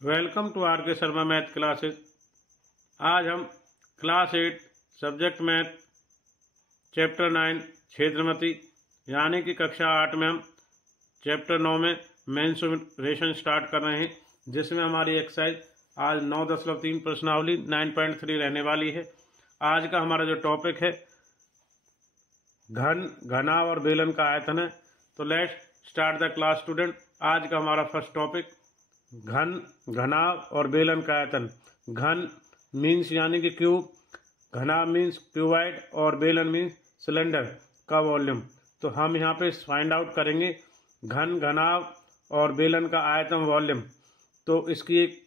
Welcome to are के Sharma math classes. आज हम क्लास 8 सब्जेक्ट मैथ चैप्टर 9 क्षेत्रमति यानी कि कक्षा 8 में हम चैप्टर 9 में मेंसुरेशन स्टार्ट कर रहे हैं, जिसमें हमारी एक्सरसाइज आज 9.3 प्रश्नावली 9.3 रहने वाली है। आज का हमारा जो टॉपिक है घन, घनाव और बेलन का आयतन है। तो let's start the class student. आज का हमारा फर्स्ट टॉपिक घन, घनाव और बेलन का आयतन। घन मीन्स यानी कि क्यूब, घनाव मीन्स क्यूबाइड और बेलन मीन्स सिलेंडर का वॉल्यूम। तो हम यहाँ पे फाइंड आउट करेंगे घन, घनाव और बेलन का आयतन वॉल्यूम। तो इसकी एक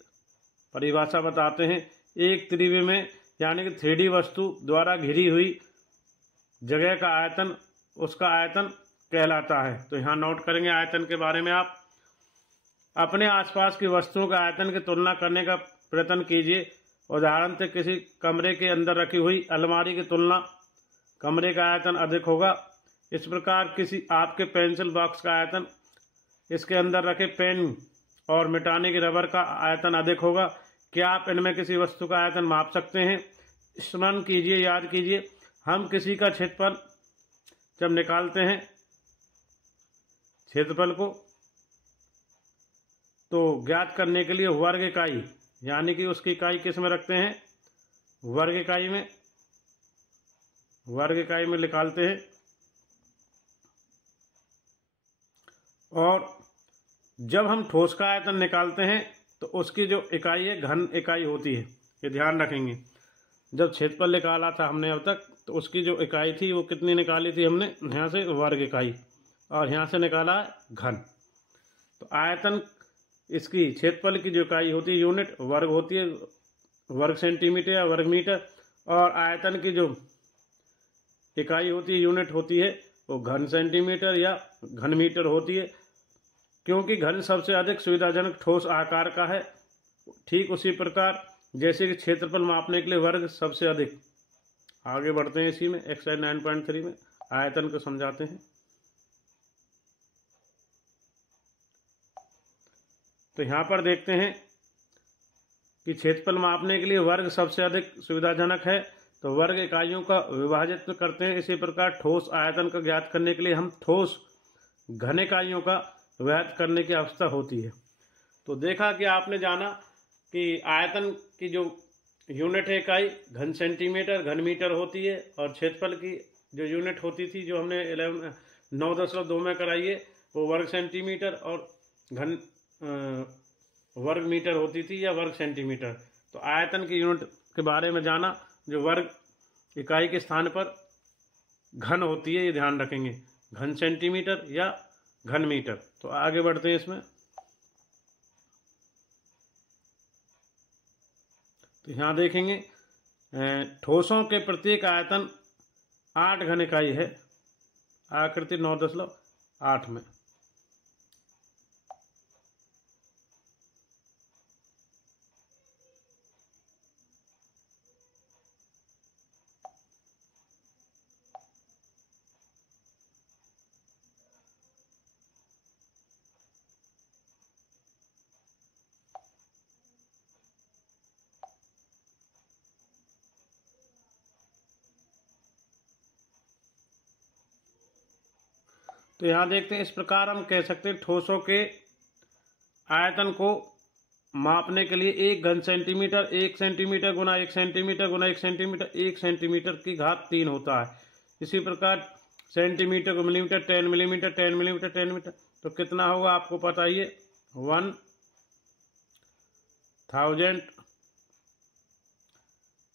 परिभाषा बताते हैं। एक त्रिविमीय यानी कि 3D वस्तु द्वारा घिरी हुई जगह का आयतन उसका आयतन कहलाता है। तो यहाँ नोट करेंगे आयतन के बारे में। आप अपने आसपास की वस्तुओं का आयतन की तुलना करने का प्रयत्न कीजिए। उदाहरण से किसी कमरे के अंदर रखी हुई अलमारी की तुलना कमरे का आयतन अधिक होगा। इस प्रकार किसी आपके पेंसिल बॉक्स का आयतन इसके अंदर रखे पेन और मिटाने की रबर का आयतन अधिक होगा। क्या आप इनमें किसी वस्तु का आयतन माप सकते हैं? स्मरण कीजिए, याद कीजिए, हम किसी का क्षेत्रफल जब निकालते हैं क्षेत्रफल को, तो ज्ञात करने के लिए वर्ग इकाई यानी कि उसकी इकाई किस में रखते हैं? वर्ग इकाई में। वर्ग इकाई में निकालते हैं। और जब हम ठोस का आयतन निकालते हैं तो उसकी जो इकाई है घन इकाई होती है। ये ध्यान रखेंगे। जब क्षेत्रफल निकाला था हमने अब तक, तो उसकी जो इकाई थी वो कितनी निकाली थी हमने? यहाँ से वर्ग इकाई, और यहाँ से निकाला घन। तो आयतन इसकी क्षेत्रफल की जो इकाई होती है यूनिट वर्ग होती है, वर्ग सेंटीमीटर या वर्ग मीटर। और आयतन की जो इकाई होती है यूनिट होती है वो घन सेंटीमीटर या घन मीटर होती है। क्योंकि घन सबसे अधिक सुविधाजनक ठोस आकार का है, ठीक उसी प्रकार जैसे कि क्षेत्रफल मापने के लिए वर्ग सबसे अधिक। आगे बढ़ते हैं इसी में एक्सरसाइज 9.3 में आयतन को समझाते हैं। तो यहाँ पर देखते हैं कि क्षेत्रफल मापने के लिए वर्ग सबसे अधिक सुविधाजनक है, तो वर्ग इकाइयों का विभाजित करते हैं। इसी प्रकार ठोस आयतन को ज्ञात करने के लिए हम ठोस घन इकाइयों का विभाजित करने की आवश्यकता होती है। तो देखा कि आपने जाना कि आयतन की जो यूनिट है इकाई घन सेंटीमीटर घन मीटर होती है, और क्षेत्रफल की जो यूनिट होती थी जो हमने 9.2 में कराई है वो वर्ग सेंटीमीटर और घन वर्ग मीटर होती थी या वर्ग सेंटीमीटर। तो आयतन की यूनिट के बारे में जाना जो वर्ग इकाई के स्थान पर घन होती है, ये ध्यान रखेंगे, घन सेंटीमीटर या घन मीटर। तो आगे बढ़ते हैं इसमें। तो यहाँ देखेंगे ठोसों के प्रत्येक आयतन 8 घन इकाई है। आकृति 9.8 में। तो यहाँ देखते हैं, इस प्रकार हम कह सकते हैं ठोसों के आयतन को मापने के लिए 1 घन सेंटीमीटर 1 सेंटीमीटर गुना 1 सेंटीमीटर गुना 1 सेंटीमीटर 1 सेंटीमीटर की घात 3 होता है। इसी प्रकार सेंटीमीटर को मिलीमीटर 10 मिलीमीटर 10 मिलीमीटर 10 मीटर। तो कितना होगा आपको पता ही है, 1000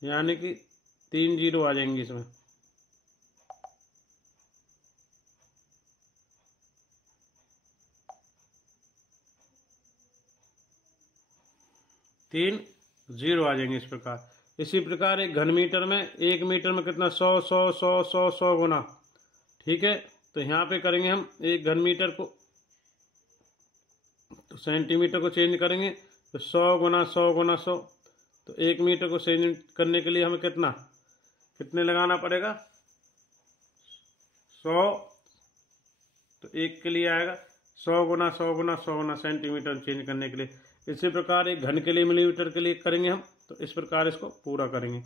यानी कि 3 जीरो आ जाएंगे इसमें। तीन जीरो आ जाएंगे इस प्रकार। इसी प्रकार एक घन मीटर में 1 मीटर में कितना 100 गुना, ठीक है। तो यहाँ पे करेंगे हम 1 घन मीटर को, तो सेंटीमीटर को चेंज करेंगे तो 100 गुना 100 गुना 100। तो 1 मीटर को चेंज करने के लिए हमें कितने लगाना पड़ेगा? 100। तो 1 के लिए आएगा 100 गुना 100 गुना 100 गुना सेंटीमीटर चेंज करने के लिए। इसी प्रकार एक घन के लिए मिलीमीटर के लिए करेंगे हम, तो इस प्रकार इसको पूरा करेंगे।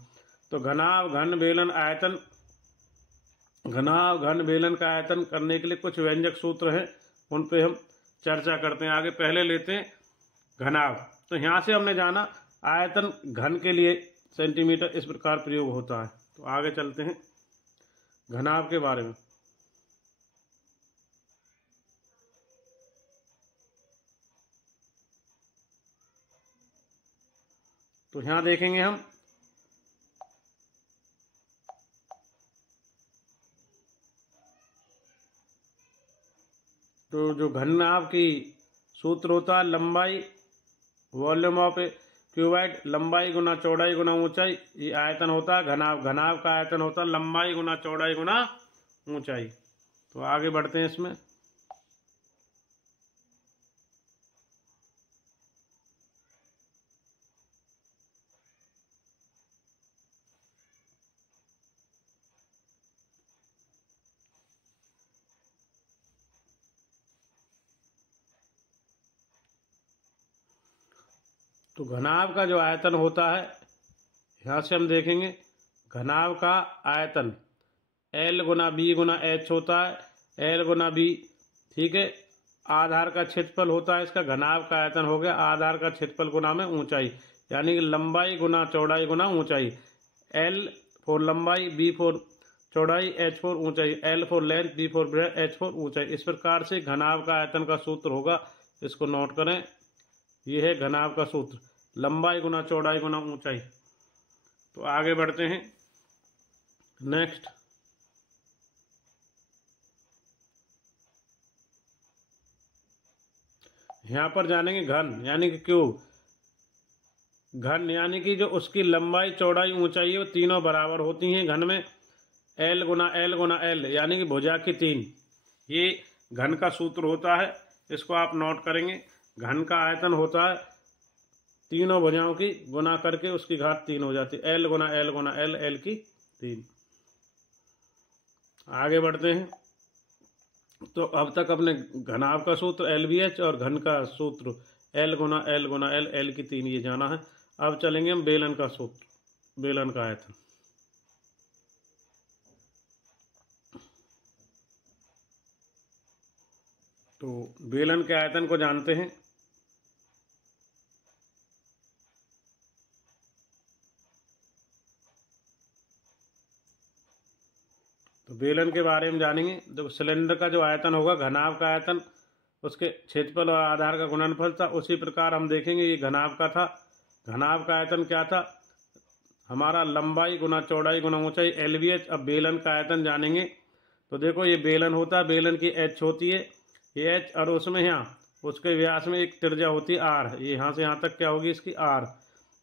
तो घनाभ घन बेलन आयतन, घनाभ घन बेलन का आयतन करने के लिए कुछ व्यंजक सूत्र हैं, उन पे हम चर्चा करते हैं आगे। पहले लेते हैं घनाभ। तो यहाँ से हमने जाना आयतन घन के लिए सेंटीमीटर इस प्रकार प्रयोग होता है। तो आगे चलते हैं घनाभ के बारे में। तो यहाँ देखेंगे हम तो जो घनाभ की सूत्र होता है लंबाई वॉल्यूम ऑफ क्यूबाइड, लंबाई गुना चौड़ाई गुना ऊंचाई, ये आयतन होता है घनाभ। घनाभ का आयतन होता है लंबाई गुना चौड़ाई गुना ऊंचाई। तो आगे बढ़ते हैं इसमें। तो घनाभ का जो आयतन होता है, यहाँ से हम देखेंगे घनाभ का आयतन L गुना B गुना H होता है। L गुना B, ठीक है। आधार का क्षेत्रफल होता है इसका, घनाभ का आयतन हो गया आधार का क्षेत्रफल गुना में ऊंचाई, यानी कि लंबाई गुना चौड़ाई गुना ऊंचाई। L फॉर लंबाई, B फॉर चौड़ाई, H फॉर ऊंचाई। L for length, B for breadth, H for ऊंचाई। इस प्रकार से घनाभ का आयतन का सूत्र होगा, इसको नोट करें। यह है घनाभ का सूत्र, लंबाई गुना चौड़ाई गुना ऊंचाई। तो आगे बढ़ते हैं नेक्स्ट। यहां पर जानेंगे घन यानी कि क्यूब। घन यानी कि जो उसकी लंबाई चौड़ाई ऊंचाई है वो तीनों बराबर होती हैं घन में। L गुना L गुना L यानी कि भुजा की 3, ये घन का सूत्र होता है, इसको आप नोट करेंगे। घन का आयतन होता है तीनों भुजाओं की गुना करके उसकी घात 3 हो जाती है। L गुना L गुना L, L की 3। आगे बढ़ते हैं। तो अब तक अपने घनाभ का सूत्र LBH और घन का सूत्र L गुना L गुना L, L की 3 ये जाना है। अब चलेंगे हम बेलन का सूत्र, बेलन का आयतन। तो बेलन के आयतन को जानते हैं। तो बेलन के बारे में जानेंगे। तो सिलेंडर का जो आयतन होगा, घनाभ का आयतन उसके क्षेत्रफल और आधार का गुणनफल था, उसी प्रकार हम देखेंगे ये घनाभ का था। घनाभ का आयतन क्या था हमारा, लंबाई गुना चौड़ाई गुना ऊंचाई, LBH। अब बेलन का आयतन जानेंगे। तो देखो ये बेलन होता है, बेलन की H होती है, ये H, और उसमें यहाँ उसके व्यास में एक त्रिज्या होती है R। ये यहाँ से यहाँ तक क्या होगी इसकी R।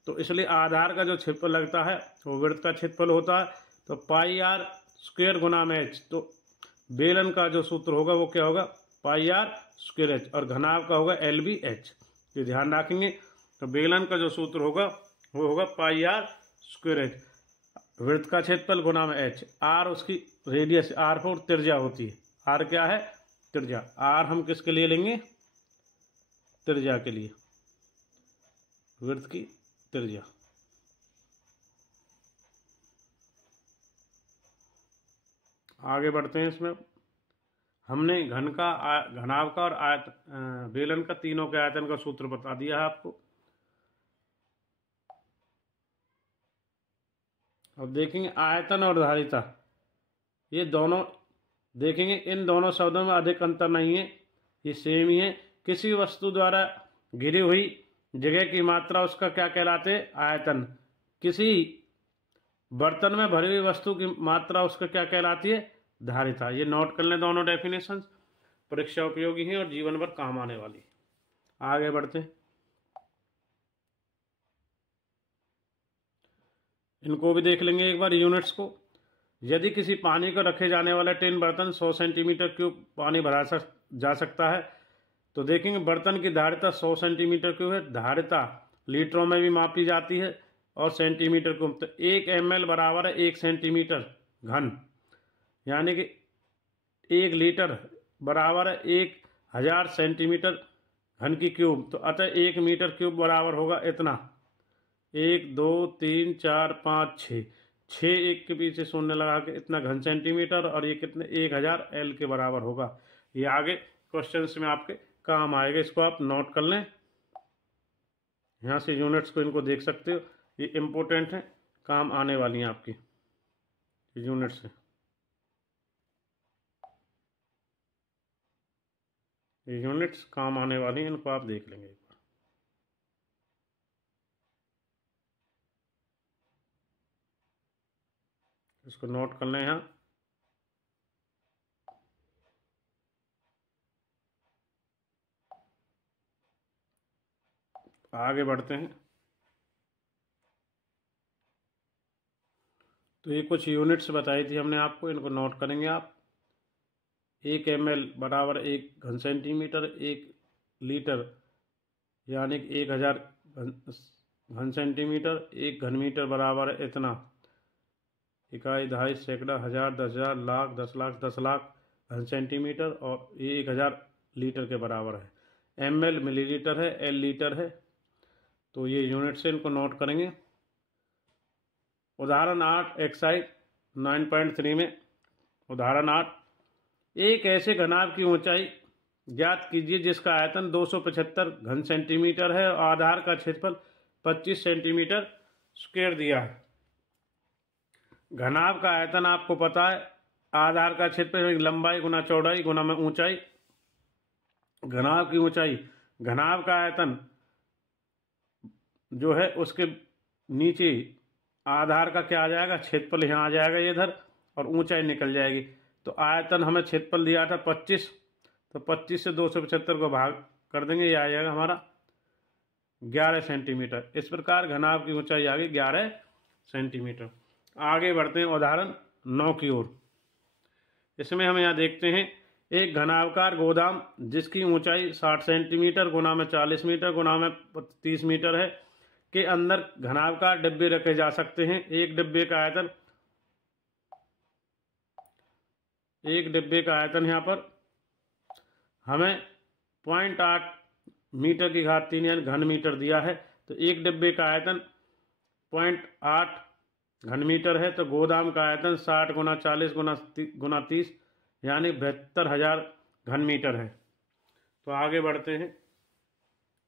तो इसलिए आधार का जो क्षेत्रफल लगता है वो वृत्त का क्षेत्रफल होता है। तो पाई R स्क्वायर गुना में H। तो बेलन का जो सूत्र होगा वो क्या होगा, पाई R स्क्वायर H, और घनाभ का होगा LBH। ये ध्यान रखेंगे। तो बेलन का जो सूत्र होगा वो होगा पाई R स्क्वायर H, वृत्त का क्षेत्रफल गुना में H। R उसकी रेडियस, R फोर त्रिज्या होती है। R क्या है, त्रिज्या। R हम किसके लिए लेंगे, त्रिज्या के लिए, वृत्त की त्रिज्या। आगे बढ़ते हैं। इसमें हमने घन का, घनाभ का और बेलन का, तीनों के आयतन का सूत्र बता दिया है आपको। अब देखेंगे आयतन और धारिता, ये दोनों देखेंगे। इन दोनों शब्दों में अधिक अंतर नहीं है, ये सेम ही है। किसी वस्तु द्वारा घिरी हुई जगह की मात्रा उसका क्या कहलाते हैं, आयतन। किसी बर्तन में भरी हुई वस्तु की मात्रा उसका क्या कहलाती है, धारिता। ये नोट कर लें, दोनों डेफिनेशन परीक्षा उपयोगी हैं और जीवन भर काम आने वाली। आगे बढ़ते हैं, इनको भी देख लेंगे एक बार यूनिट्स को। यदि किसी पानी को रखे जाने वाला टिन बर्तन 100 सेंटीमीटर क्यूब पानी भरा जा सकता है, तो देखेंगे बर्तन की धारिता 100 सेंटीमीटर क्यूब है। धारिता लीटरों में भी मापी जाती है और सेंटीमीटर क्यूब। तो 1 ml बराबर है 1 सेंटीमीटर घन, यानी कि 1 लीटर बराबर है 1000 सेंटीमीटर घन की क्यूब। तो अतः 1 मीटर क्यूब बराबर होगा इतना, 1 2 3 4 5 6, 6 एक के पीछे शून्य लगा के इतना घन सेंटीमीटर, और ये कितने 1000 एल के बराबर होगा। ये आगे क्वेश्चंस में आपके काम आएगा, इसको आप नोट कर लें। यहाँ से यूनिट्स को इनको देख सकते हो, ये इम्पोर्टेंट है, काम आने वाली हैं आपकी यूनिट्स है। ये यूनिट्स काम आने वाली हैं, इनको आप देख लेंगे एक बार। इसको नोट कर लें यहाँ। आगे बढ़ते हैं। तो ये कुछ यूनिट्स बताई थी हमने आपको, इनको नोट करेंगे आप। 1 ml बराबर 1 घन सेंटीमीटर, 1 लीटर यानी 1000 घन सेंटीमीटर, 1 घन मीटर बराबर है इतना, इकाई, दहाई, सैकड़ा, हजार, 10,000, लाख, 10 लाख, 10 लाख घन सेंटीमीटर, और ये 1000 लीटर के बराबर है। ml मिलीलीटर है, l लीटर है। तो ये यूनिट से इनको नोट करेंगे। उदाहरण 8 एक्सरसाइज 9.3 में, उदाहरण 8, एक ऐसे घनाभ की ऊंचाई ज्ञात कीजिए जिसका आयतन 275 घन सेंटीमीटर है और आधार का क्षेत्रफल 25 सेंटीमीटर स्क्वायर दिया है। घनाभ का आयतन आपको पता है, आधार का क्षेत्रफल लंबाई गुना चौड़ाई गुना में ऊंचाई। घनाभ की ऊंचाई, घनाभ का आयतन जो है उसके नीचे आधार का क्या आ जाएगा, क्षेत्रफल यहाँ आ जाएगा ये इधर, और ऊंचाई निकल जाएगी। तो आयतन हमें क्षेत्रफल दिया था 25, तो 25 से 275 को भाग कर देंगे, ये आ जाएगा हमारा 11 सेंटीमीटर। इस प्रकार घनाभ की ऊंचाई आ गई 11 सेंटीमीटर। आगे बढ़ते हैं उदाहरण 9 की ओर। इसमें हम यहाँ देखते हैं, एक घनाभकार गोदाम जिसकी ऊंचाई 60 सेंटीमीटर गुना में 40 मीटर गुना में 30 मीटर है के अंदर घनाभकार डिब्बे रखे जा सकते हैं। एक डिब्बे का आयतन यहाँ पर हमें 0.8 मीटर की घात 3 यानी घन मीटर दिया है। तो एक डिब्बे का आयतन 0.8 घन मीटर है। तो गोदाम का आयतन 60 गुना 40 गुना 30 यानी 72,000 घन मीटर है। तो आगे बढ़ते हैं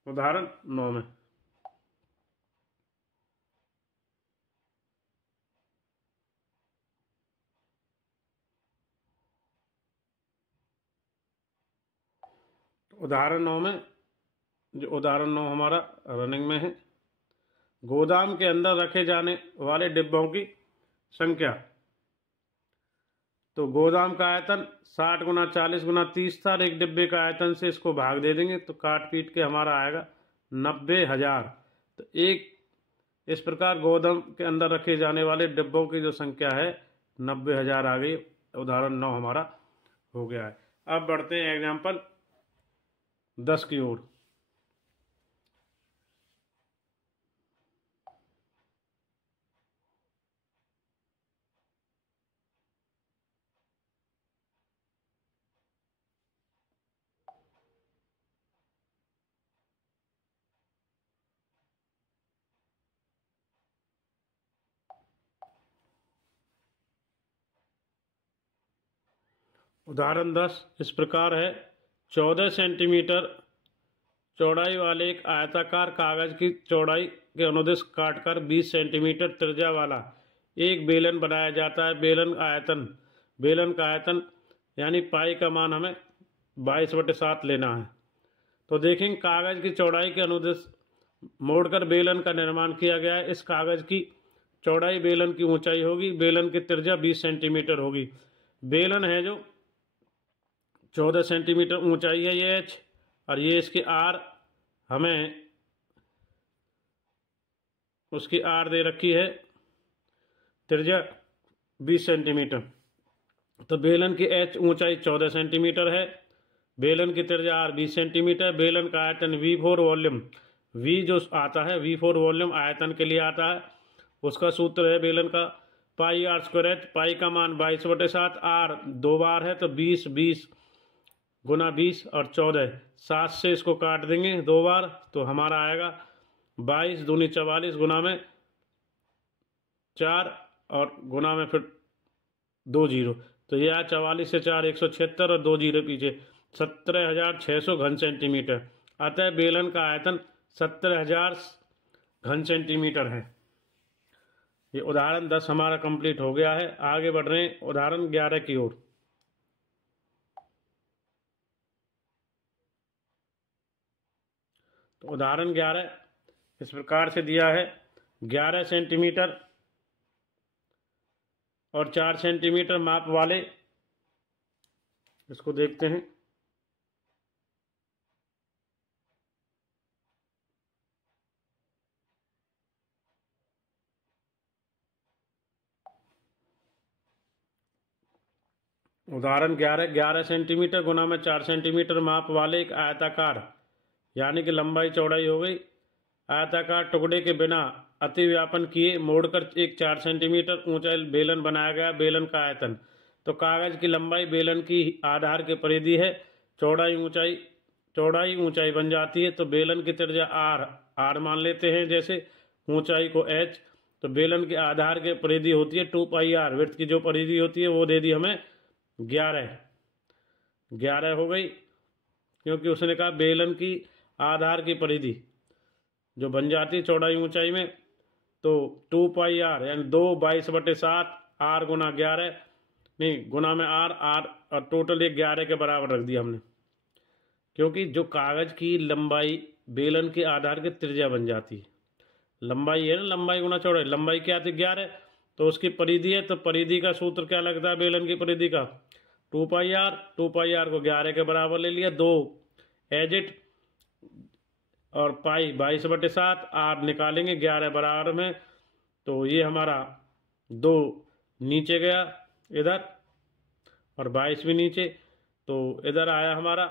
उदाहरण 9 में। उदाहरण 9 में, जो उदाहरण 9 हमारा रनिंग में है, गोदाम के अंदर रखे जाने वाले डिब्बों की संख्या। तो गोदाम का आयतन 60 गुना 40 गुना 30 था, एक डिब्बे का आयतन से इसको भाग दे देंगे तो काट पीट के हमारा आएगा 90,000। तो एक इस प्रकार गोदाम के अंदर रखे जाने वाले डिब्बों की जो संख्या है 90,000 आ गई। उदाहरण 9 हमारा हो गया है। अब बढ़ते हैं एग्जाम्पल 10 की ओर। उदाहरण 10 इस प्रकार है, 14 सेंटीमीटर चौड़ाई वाले एक आयताकार कागज की चौड़ाई के अनुदिश काटकर 20 सेंटीमीटर त्रिज्या वाला एक बेलन बनाया जाता है। बेलन का आयतन यानी पाई का मान हमें 22/7 लेना है। तो देखेंगे कागज की चौड़ाई के अनुदिश मोड़कर बेलन का निर्माण किया गया है। इस कागज की चौड़ाई बेलन की ऊंचाई होगी, बेलन की त्रिज्या 20 सेंटीमीटर होगी। बेलन है जो 14 सेंटीमीटर ऊंचाई है ये h, और ये इसकी आर हमें उसकी आर दे रखी है त्रिज्या 20 सेंटीमीटर। तो बेलन की h ऊंचाई 14 सेंटीमीटर है, बेलन की त्रिज्या आर 20 सेंटीमीटर, बेलन का आयतन V4 वॉल्यूम, V जो आता है V4 वॉल्यूम आयतन के लिए आता है, उसका सूत्र है बेलन का πr²h, पाई का मान 22/7, आर 2 बार है तो 20 20 गुना 20 और 14, 7 से इसको काट देंगे 2 बार तो हमारा आएगा 22 दूनी 44 गुना में 4 और गुना में फिर 2 जीरो, तो ये आया 44 से 4 176 और 2 जीरो पीछे 17,600 घन सेंटीमीटर। अतः बेलन का आयतन 17,000 घन सेंटीमीटर है। ये उदाहरण 10 हमारा कंप्लीट हो गया है। आगे बढ़ रहे हैं उदाहरण 11 की ओर। तो उदाहरण 11 इस प्रकार से दिया है, 11 सेंटीमीटर और 4 सेंटीमीटर माप वाले, इसको देखते हैं। उदाहरण 11 सेंटीमीटर गुना में 4 सेंटीमीटर माप वाले एक आयताकार, यानी कि लंबाई चौड़ाई हो गई, आयताकार टुकड़े के बिना अतिव्यापन किए मोड़कर एक 4 सेंटीमीटर ऊंचा बेलन बनाया गया। बेलन का आयतन, तो कागज की लंबाई बेलन की आधार के परिधि है, चौड़ाई ऊंचाई बन जाती है। तो बेलन की त्रिज्या आर मान लेते हैं, जैसे ऊंचाई को एच, तो बेलन के आधार के परिधि होती है 2 पाई आर, वृत्त की जो परिधि होती है वो दे दी हमें 11 हो गई, क्योंकि उसने कहा बेलन की आधार की परिधि जो बन जाती है चौड़ाई ऊंचाई में, तो 2 पाई आर यानी 2 22/7 आर गुना 11, नहीं गुना में आर और टोटल 11 के बराबर रख दिया हमने, क्योंकि जो कागज की लंबाई बेलन के आधार की त्रिज्या बन जाती है। लंबाई है ना, लंबाई गुना चौड़ाई, लंबाई क्या थी 11, तो उसकी परिधि है, तो परिधि का सूत्र क्या लगता है बेलन की परिधि का 2 पाई आर को 11 के बराबर ले लिया, 2 एजिट और पाई 22/7, आर निकालेंगे 11 बराबर में, तो ये हमारा 2 नीचे गया इधर और 22 भी नीचे, तो इधर आया हमारा,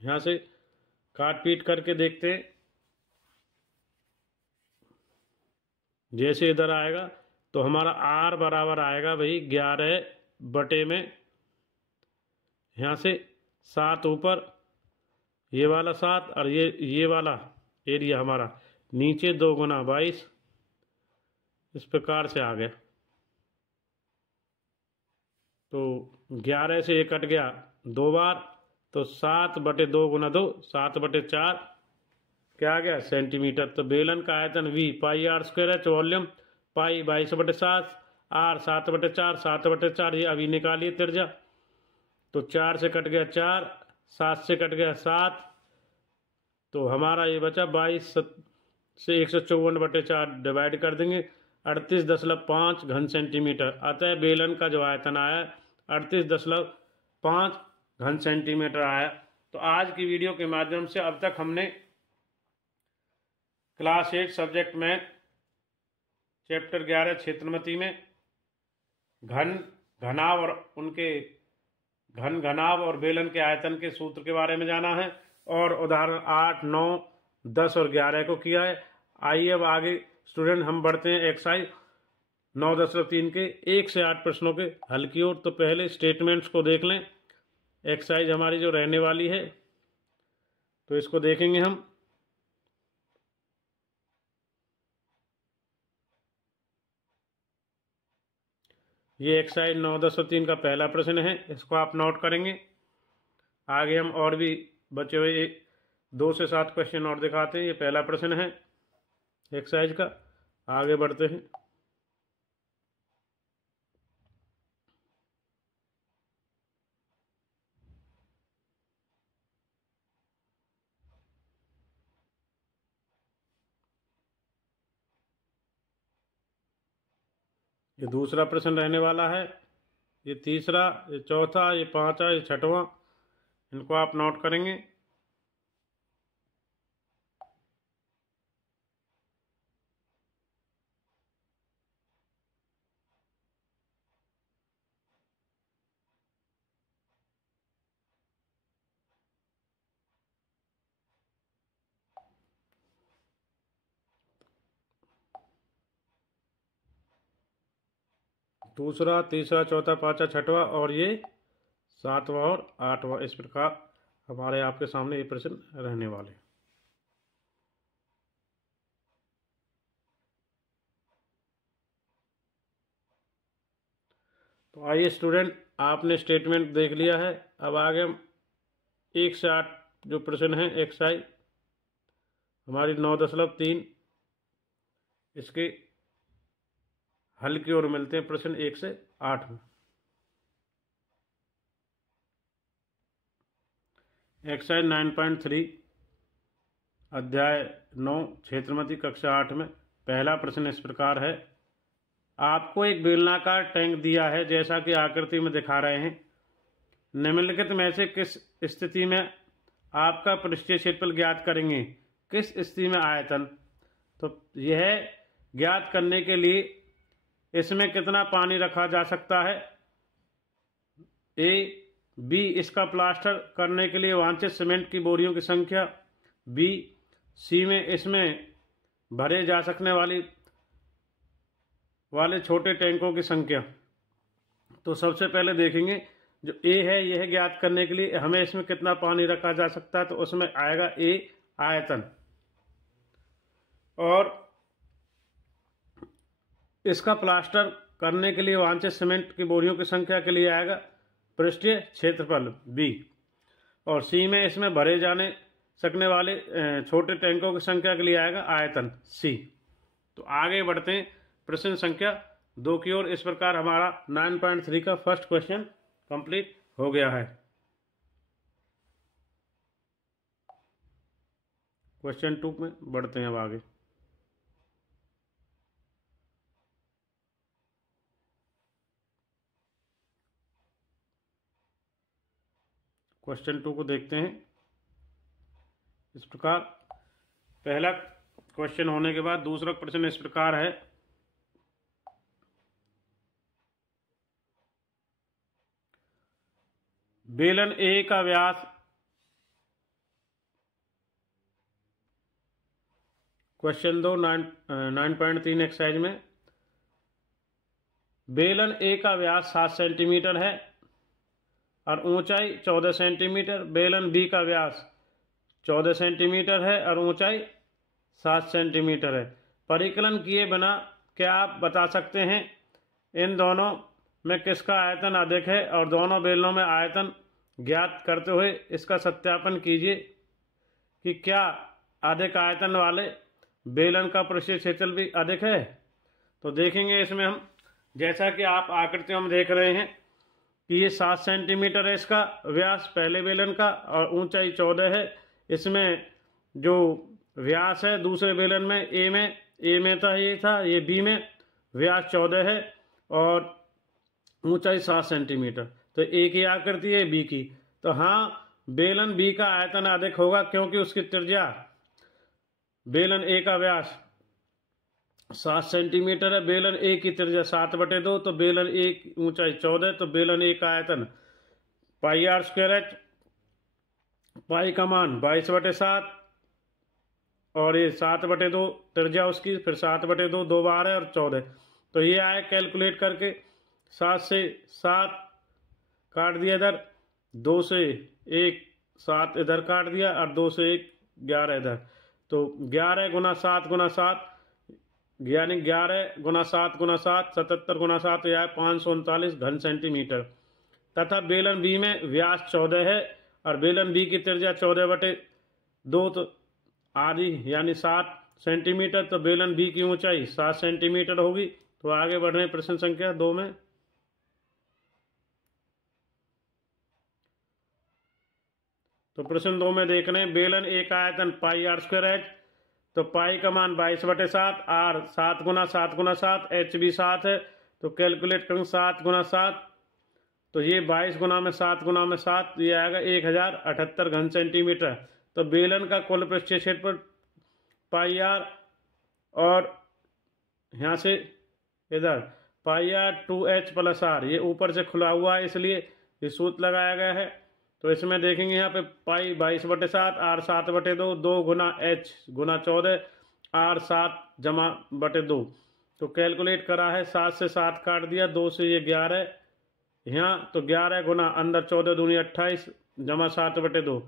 यहाँ से काट पीट करके देखते हैं। जैसे इधर आएगा तो हमारा आर बराबर आएगा भाई 11 बटे में, यहाँ से 7 ऊपर, ये वाला 7 और ये वाला एरिया हमारा नीचे 2 गुना 22, इस प्रकार से आ गया। तो 11 से ये कट गया 2 बार, तो 7 बटे 2 गुना 2 7/4 क्या आ गया सेंटीमीटर। तो बेलन का आयतन V पाई आर स्क्वायर है, वॉल्यूम पाई 22/7, आर 7/4 ये अभी निकालिए त्रिज्या, तो 4 से कट गया 4, 7 से कट गया 7, तो हमारा ये बचा 22 से 154/4 डिवाइड कर देंगे 38.5 घन सेंटीमीटर। अतः बेलन का जो आयतन आया 38.5 घन सेंटीमीटर आया। तो आज की वीडियो के माध्यम से अब तक हमने क्लास 8 सब्जेक्ट में चैप्टर 11 क्षेत्रमति में घनाभ और बेलन के आयतन के सूत्र के बारे में जाना है, और उदाहरण 8, 9, 10 और 11 को किया है। आइए अब आगे स्टूडेंट हम बढ़ते हैं एक्सरसाइज 9.3 के 1 से 8 प्रश्नों के हल की ओर। तो पहले स्टेटमेंट्स को देख लें। एक्सरसाइज हमारी जो रहने वाली है तो इसको देखेंगे हम। ये एक्सरसाइज 9.3 का पहला प्रश्न है, इसको आप नोट करेंगे। आगे हम और भी बचे हुए 2 से 7 क्वेश्चन और दिखाते हैं। ये पहला प्रश्न है एक्सरसाइज का। आगे बढ़ते हैं। ये दूसरा प्रश्न रहने वाला है, ये तीसरा, ये चौथा, ये पांचवा, ये छठवां, इनको आप नोट करेंगे। दूसरा, तीसरा, चौथा, पांचवा, छठवां और ये 7वां और 8वां, इस प्रकार हमारे आपके सामने ये प्रश्न रहने वाले। तो आइए स्टूडेंट, आपने स्टेटमेंट देख लिया है। अब आगे हम 1 से 8 जो प्रश्न हैं एक्सरसाइज हमारी 9.3 इसके हल की ओर मिलते हैं। प्रश्न 1 से 8 में एक्सरसाइज 9.3 अध्याय 9 क्षेत्रमति कक्षा 8 में पहला प्रश्न इस प्रकार है। आपको एक बेलनाकार टैंक दिया है जैसा कि आकृति में दिखा रहे हैं। निम्नलिखित में से किस स्थिति में आपका पृष्ठीय क्षेत्रफल ज्ञात करेंगे, किस स्थिति में आयतन। तो यह ज्ञात करने के लिए इसमें कितना पानी रखा जा सकता है। ए, बी इसका प्लास्टर करने के लिए वांछित सीमेंट की बोरियों की संख्या, बी सी में इसमें भरे जा सकने वाले छोटे टैंकों की संख्या। तो सबसे पहले देखेंगे जो ए है यह ज्ञात करने के लिए हमें इसमें कितना पानी रखा जा सकता है। तो उसमें आएगा ए आयतन, और इसका प्लास्टर करने के लिए वांछित सीमेंट की बोरियों की संख्या के लिए आएगा पृष्ठीय क्षेत्रफल बी, और सी में इसमें भरे जाने सकने वाले छोटे टैंकों की संख्या के लिए आएगा आयतन सी। तो आगे बढ़ते हैं प्रश्न संख्या 2 की ओर। इस प्रकार हमारा 9.3 का फर्स्ट क्वेश्चन कंप्लीट हो गया है। क्वेश्चन 2 में बढ़ते हैं अब आगे। क्वेश्चन 2 को देखते हैं इस प्रकार। पहला क्वेश्चन होने के बाद दूसरा प्रश्न इस प्रकार है। बेलन ए का व्यास क्वेश्चन 2 9.3 एक्सरसाइज में बेलन ए का व्यास 7 सेंटीमीटर है और ऊंचाई 14 सेंटीमीटर। बेलन बी का व्यास 14 सेंटीमीटर है और ऊंचाई 7 सेंटीमीटर है। परिकलन किए बिना क्या आप बता सकते हैं इन दोनों में किसका आयतन अधिक है, और दोनों बेलनों में आयतन ज्ञात करते हुए इसका सत्यापन कीजिए कि क्या अधिक आयतन वाले बेलन का पृष्ठीय क्षेत्रफल भी अधिक है। तो देखेंगे इसमें हम, जैसा कि आप आकृतियों में देख रहे हैं कि ये 7 सेंटीमीटर है इसका व्यास पहले बेलन का, और ऊंचाई 14 है। इसमें जो व्यास है दूसरे बेलन में ए में था ये बी में व्यास 14 है और ऊंचाई 7 सेंटीमीटर। तो ए की आकृति है बी की, तो हाँ बेलन बी का आयतन अधिक होगा क्योंकि उसकी त्रिज्या, बेलन ए का व्यास 7 सेंटीमीटर है, बेलन ए की त्रिज्या 7/2, तो बेलन ए की ऊंचाई 14, तो बेलन ए का आयतन पाई आर स्क्वायर एच, पाई का मान 22/7 और ये 7/2 त्रिज्या उसकी, फिर 7/2 2 बार है और 14। तो ये आए कैलकुलेट करके 7 से 7 काट दिया इधर, 2 से 1 7 इधर काट दिया और 2 से 1 11 इधर। तो 11 गुना 7 गुना 7 यानी 11 गुना 7 गुना 7 77 गुना 7 यह 539 घन सेंटीमीटर। तथा बेलन बी में व्यास 14 है और बेलन बी की त्रिज्या 14/2 तो आधी यानी 7 सेंटीमीटर। तो बेलन बी की ऊंचाई 7 सेंटीमीटर होगी। तो आगे बढ़ रहे हैं प्रश्न संख्या 2 में। तो प्रश्न 2 में देख रहे हैं बेलन ए का आयतन पाई आर स्क्वायर एच, तो पाई का मान 22/7, आर 7 गुना 7 गुना 7, एच भी 7 है। तो कैलकुलेट करेंगे 7 गुना 7, तो ये 22 गुना में 7 गुना में 7, ये आएगा 1078 घन सेंटीमीटर। तो बेलन का कुल पृष्ठीय क्षेत्रफल पाई आर, और यहाँ से इधर पाई आर 2h + r, ये ऊपर से खुला हुआ है इसलिए ये सूत्र लगाया गया है। तो इसमें देखेंगे यहाँ पे पाई 22/7, आर 7/2, 2 गुना h गुना 14, आर 7 + 2। तो कैलकुलेट करा है 7 से 7 काट दिया, 2 से ये 11, यहाँ तो 11 गुना अंदर 14 दूनी 28 जमा 7/2।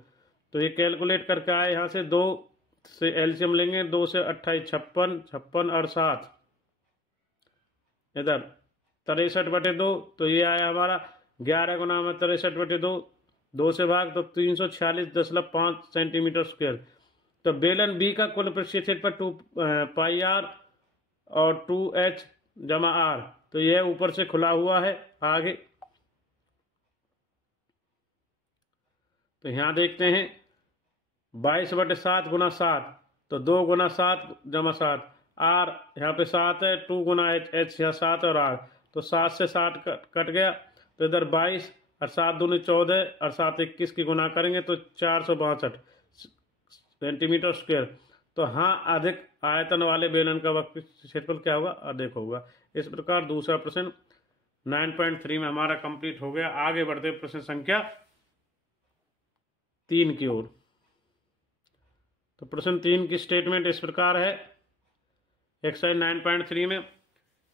तो ये कैलकुलेट करके आए, यहाँ से 2 से एलसीएम लेंगे, 2 से 28 56, 56 और 7 इधर 63/2। तो ये आया हमारा 11 गुना में 63/2, 2 से भाग तो 346.5 सेंटीमीटर स्क्वायर। तो बेलन बी का कुल पृष्ठीय क्षेत्रफल 2πr और 2h जमा r। तो यह ऊपर से खुला हुआ है। आगे तो यहाँ देखते हैं 22/7 गुना 7, तो 2 गुना 7 जमा 7, r यहाँ पे 7 है, 2 गुना h यहाँ 7 और r, तो 7 से 7 कट गया। तो इधर 22 और 7 दूनी 14 और 7 21 की गुना करेंगे तो 462 सेंटीमीटर स्क्वायर। तो हाँ, अधिक आयतन वाले बेलन का वक्र क्षेत्रफल क्या होगा? अधिक होगा। इस प्रकार दूसरा प्रश्न 9.3 में हमारा कंप्लीट हो गया। आगे बढ़ते प्रश्न संख्या 3 की ओर। तो प्रश्न 3 की स्टेटमेंट इस प्रकार है। एक्सरसाइज 9.3 में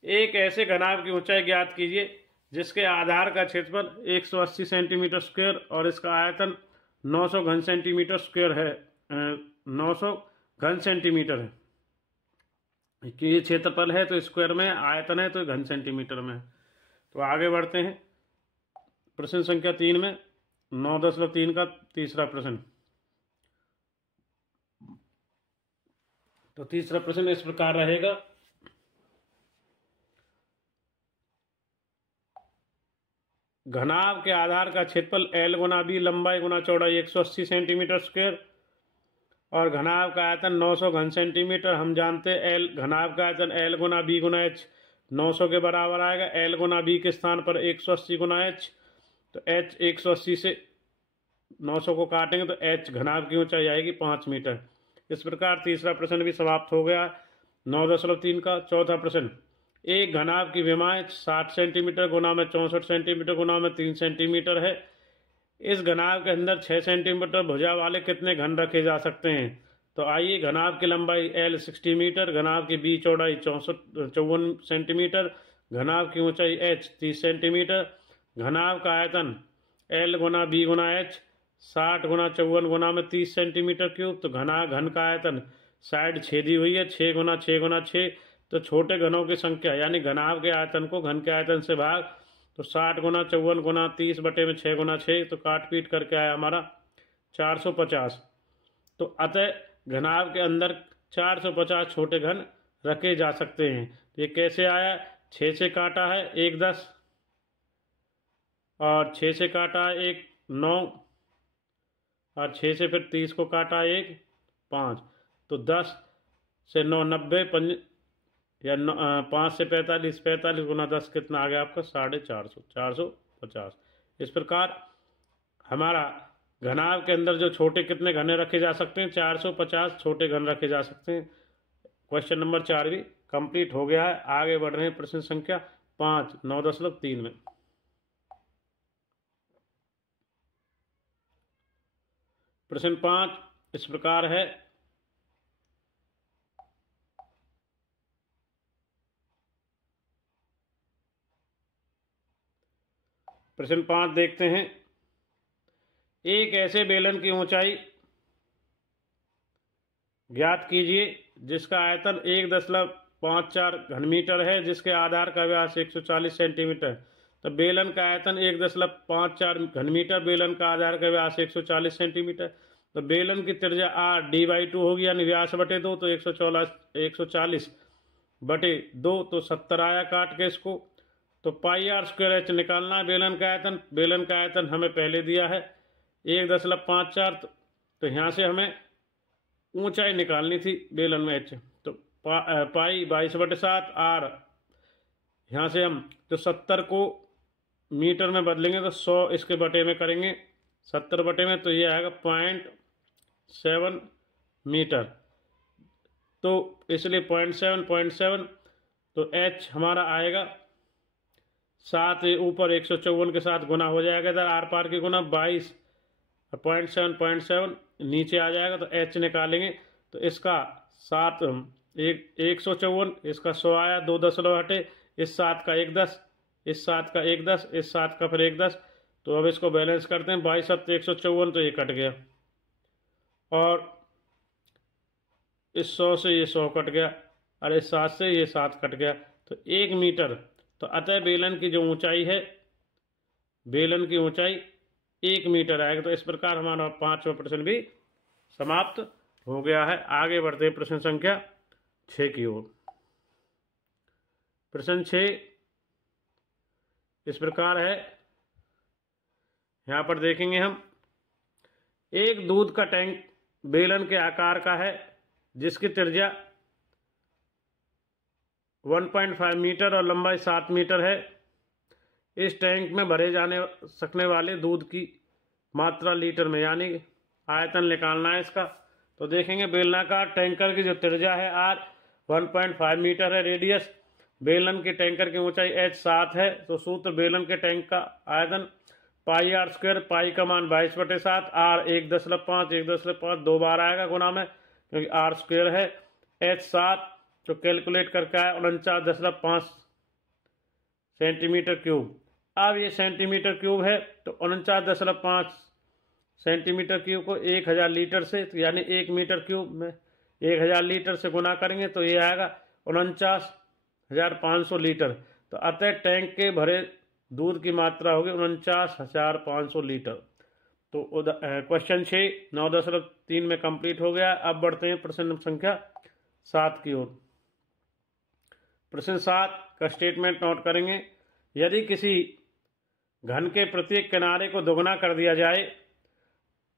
एक ऐसे घनाभ की ऊंचाई ज्ञात कीजिए जिसके आधार का क्षेत्रफल 180 सेंटीमीटर स्क्वायर और इसका आयतन 900 घन सेंटीमीटर स्क्वायर है। 900 घन सेंटीमीटर है कि ये क्षेत्रफल है तो स्क्वायर में, आयतन है तो घन सेंटीमीटर में है। तो आगे बढ़ते हैं प्रश्न संख्या 3 में 9.3 का तीसरा प्रश्न। तो तीसरा प्रश्न इस प्रकार रहेगा। घनाभ के आधार का क्षेत्रफल L गुना B, लंबाई गुना चौड़ाई 180 सेंटीमीटर स्क्वायर और घनाभ का आयतन 900 घन सेंटीमीटर। हम जानते हैं L घनाभ का आयतन L गुना B गुना H 900 के बराबर आएगा। L गुना B के स्थान पर 180 गुना H, तो H 180 से 900 को काटेंगे तो H घनाभ की ऊंचाई आएगी 5 मीटर। इस प्रकार तीसरा प्रश्न भी समाप्त हो गया। 9.3 का चौथा प्रश्न। एक घनाभ की विमाएं 60 सेंटीमीटर गुना में 64 सेंटीमीटर गुना में 3 सेंटीमीटर है। इस घनाभ के अंदर 6 सेंटीमीटर भुजा वाले कितने घन रखे जा सकते हैं? तो आइए, घनाभ की लंबाई L 60 मीटर, घनाभ की B चौड़ाई 54 सेंटीमीटर, घनाभ की ऊंचाई H 30 सेंटीमीटर, घनाभ का आयतन L गुना B गुना H 60 गुना 54 गुना में 30 सेंटीमीटर क्यूब। तो घन का आयतन साइड छेदी हुई है 6 गुना 6 गुना 6। तो छोटे घनों की संख्या यानी घनाभ के आयतन को घन के आयतन से भाग, तो 60 गुना 54 गुना 30/6 गुना 6, तो काट पीट करके आया हमारा 450। तो अतः घनाभ के अंदर 450 छोटे घन रखे जा सकते हैं। तो ये कैसे आया? 6 से काटा है 1 10 और 6 से काटा है 1 9 और 6 से फिर 30 को काटा 1 5। तो 10 से 9 90 या 5 से 45 45 गुना 10 कितना आ गया आपका? 450 450। इस प्रकार हमारा घनाभ के अंदर जो छोटे कितने घने रखे जा सकते हैं? 450 छोटे घन रखे जा सकते हैं। क्वेश्चन नंबर 4 भी कंप्लीट हो गया है। आगे बढ़ रहे हैं प्रश्न संख्या 5 9.3 में। प्रश्न 5 इस प्रकार है। प्रश्न 5 देखते हैं। एक ऐसे बेलन की ऊंचाई ज्ञात कीजिए जिसका आयतन 1.54 घन मीटर है, जिसके आधार का व्यास 140 सेंटीमीटर। तो बेलन का आयतन 1.54 घन मीटर, बेलन का आधार का व्यास 140 सेंटीमीटर। तो बेलन की त्रिज्या r d/2 होगी यानी व्यास बटे 2, तो 140/2 तो 70 आया काट के इसको। तो πr² h निकालना है। बेलन का आयतन हमें पहले दिया है 1.54, तो यहाँ से हमें ऊंचाई निकालनी थी बेलन में h। तो पाई 22/7 r, यहाँ से हम तो 70 को मीटर में बदलेंगे तो 100 इसके बटे में करेंगे, 70 बटे में, तो ये आएगा 0.7 मीटर। तो इसलिए 0.7 तो h हमारा आएगा 7 ऊपर 154 के साथ गुना हो जाएगा, इधर आर पार की गुना 22 और 0.7 नीचे आ जाएगा। तो h निकालेंगे तो इसका 154, इसका 100 आया, 2 दशमलव हटे, इस 7 का 1 10, इस 7 का 1 10, इस 7 का फिर 1 10। तो अब इसको बैलेंस करते हैं, 22 7 154, तो ये कट गया। और इस 100 से ये 100 कट गया, और इस 7 से ये 7 कट गया, तो 1 मीटर। तो अतः बेलन की जो ऊंचाई है, बेलन की ऊंचाई 1 मीटर आएगा। तो इस प्रकार हमारा 5वां प्रश्न भी समाप्त हो गया है। आगे बढ़ते हैं प्रश्न संख्या 6 की ओर। प्रश्न 6 इस प्रकार है, यहां पर देखेंगे हम, एक दूध का टैंक बेलन के आकार का है जिसकी त्रिज्या 1.5 मीटर और लंबाई 7 मीटर है। इस टैंक में भरे जाने सकने वाले दूध की मात्रा लीटर में, यानी आयतन निकालना है इसका। तो देखेंगे बेलनाकार टैंकर की जो त्रिज्या है r 1.5 मीटर है, रेडियस बेलन के टैंकर की ऊंचाई h 7 है। तो सूत्र बेलन के टैंक का आयतन पाई r स्क्वायर, पाई का मान 22/7, r 1.5 1.5 दो बार आएगा गुना में, क्योंकि r स्क्वायर है। h 7 जो कैलकुलेट करके आया 49.5 सेंटीमीटर क्यूब। अब ये सेंटीमीटर क्यूब है, तो 49.5 सेंटीमीटर क्यूब को 1000 लीटर से, यानी 1 मीटर क्यूब में 1000 लीटर से गुना करेंगे तो ये आएगा 49,500 लीटर। तो अतः टैंक के भरे दूध की मात्रा होगी 49,500 लीटर। तो क्वेश्चन 6 9.3 में कंप्लीट हो गया। अब बढ़ते हैं प्रश्न संख्या 7 की ओर। प्रश्न 7 का स्टेटमेंट नोट करेंगे। यदि किसी घन के प्रत्येक किनारे को दोगुना कर दिया जाए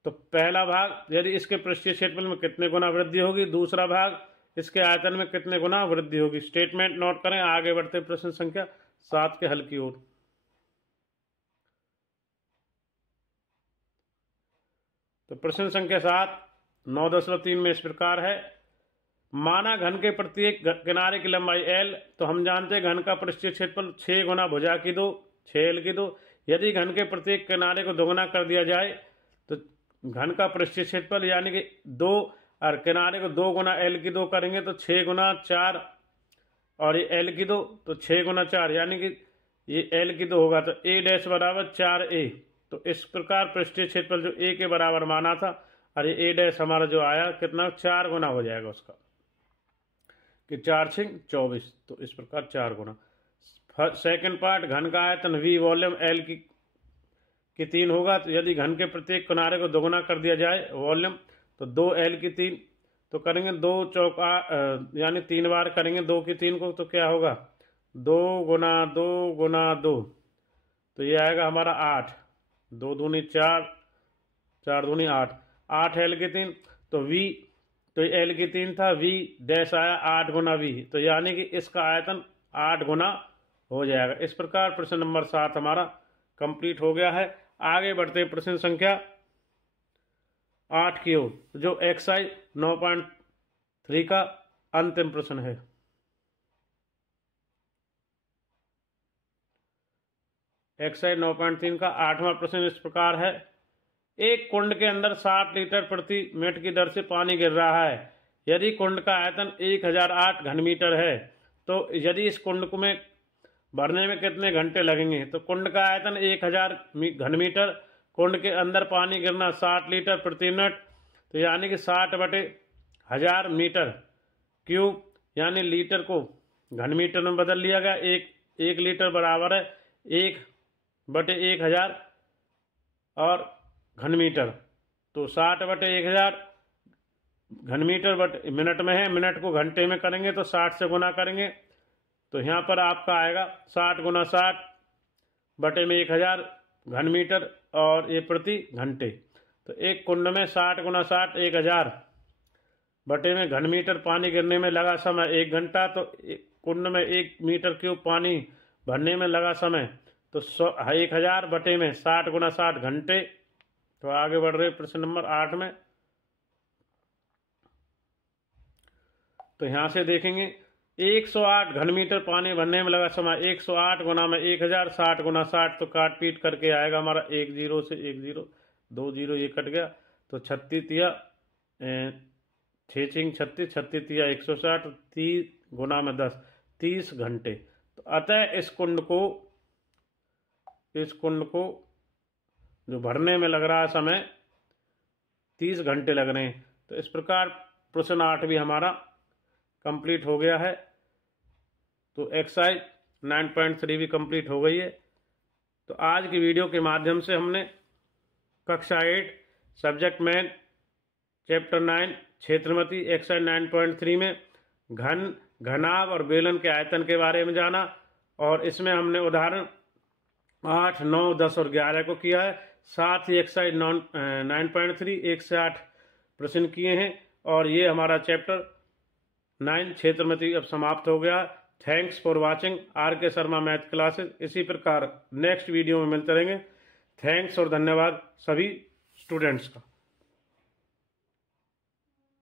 तो पहला भाग, यदि इसके पृष्ठीय क्षेत्रफल में कितने गुना वृद्धि होगी, दूसरा भाग इसके आयतन में कितने गुना वृद्धि होगी। स्टेटमेंट नोट करें। आगे बढ़ते प्रश्न संख्या 7 के हल की ओर। तो प्रश्न संख्या 7 9.3 में इस प्रकार है, माना घन के प्रत्येक किनारे की लंबाई l। तो हम जानते हैं घन का पृष्ठीय क्षेत्रफल 6 गुना भुजा की 2 6l की 2। यदि घन के प्रत्येक किनारे को दोगुना कर दिया जाए तो घन का पृष्ठीय क्षेत्रफल यानी कि 2, और किनारे को 2 गुना l की 2 करेंगे तो 6 गुना 4, और ये l की 2 तो 6 गुना 4, यानी कि ये l की 2 होगा, तो a डैश बराबर 4a। तो इस प्रकार पृष्ठीय क्षेत्रफल जो a के बराबर माना था, और ये a डैश हमारा जो आया कितना 4 गुना हो जाएगा उसका, कि 4 6 24। तो इस प्रकार 4 गुना। सेकंड पार्ट, घन का आयतन v वॉल्यूम l की 3 होगा। तो यदि घन के प्रत्येक किनारे को दोगुना कर दिया जाए वॉल्यूम, तो 2l की 3 तो करेंगे 2 चौका यानी 3 बार करेंगे 2 की 3 को, तो क्या होगा 2 गुना 2 गुना 2, तो ये आएगा हमारा 8, 2 दूनी 4, 4 दूनी 8, 8l की 3। तो v, तो ये l की 3 था, v डैश आया 8 गुना v, तो यानी कि इसका आयतन 8 गुना हो जाएगा। इस प्रकार प्रश्न नंबर 7 हमारा कंप्लीट हो गया है। आगे बढ़ते हैं प्रश्न संख्या 8 की ओर, जो एक्सरसाइज 9.3 का अंतिम प्रश्न है। एक्सरसाइज 9.3 का 8वां प्रश्न इस प्रकार है, एक कुंड के अंदर 60 लीटर प्रति मिनट की दर से पानी गिर रहा है। यदि कुंड का आयतन 1008 घन मीटर है, तो यदि इस कुंड को में भरने में कितने घंटे लगेंगे। तो कुंड का आयतन 1000 घन मीटर, कुंड के अंदर पानी गिरना 60 लीटर प्रति मिनट, तो यानी कि 60/1000 मीटर क्यूब, यानी लीटर को घन मीटर में बदल लिया गया। एक लीटर बराबर है 1/1000 और घन मीटर, तो 60/1000 घन मीटर बट मिनट में है, मिनट को घंटे में करेंगे तो 60 से गुना करेंगे, तो यहाँ पर आपका आएगा 60 गुना 60 बटे में 1000 घन मीटर, और ये प्रति घंटे। तो एक कुंड में 60 गुना 60 1000 बटे में घन मीटर पानी गिरने में लगा समय 1 घंटा। तो कुंड में 1 मीटर क्यूब पानी भरने में लगा समय तो 1000 बटे में 60 गुना 60 घंटे। तो आगे बढ़ रहे प्रश्न नंबर 8 में। तो यहाँ से देखेंगे 108 घन मीटर पानी भरने में लगा समय, 108 गुना में 1000, 60 गुना 60, तो काट पीट करके आएगा हमारा 1 0 से 1 0, 2 0 ये कट गया, तो 36 तिया 6 6 36, 36 तिया 160, 30 गुना में 10, 30 घंटे। तो अतः इस कुंड को इस कुंड को जो भरने में लग रहा है समय 30 घंटे लग रहे हैं। तो इस प्रकार प्रश्न 8 भी हमारा कंप्लीट हो गया है। तो एक्सरसाइज 9.3 भी कंप्लीट हो गई है। तो आज की वीडियो के माध्यम से हमने कक्षा 8 सब्जेक्ट मैथ चैप्टर 9 क्षेत्रमति एक्सरसाइज 9.3 में घन, घनाभ और बेलन के आयतन के बारे में जाना। और इसमें हमने उदाहरण 8, 9, 10 और 11 को किया है। साथ ही एक्सरसाइज 9.3 1 से 8 प्रश्न किए हैं। और ये हमारा चैप्टर 9 क्षेत्रमति अब समाप्त हो गया। Thanks for watching RK Sharma math classes. इसी प्रकार नेक्स्ट वीडियो में मिलते रहेंगे। थैंक्स और धन्यवाद सभी स्टूडेंट्स का।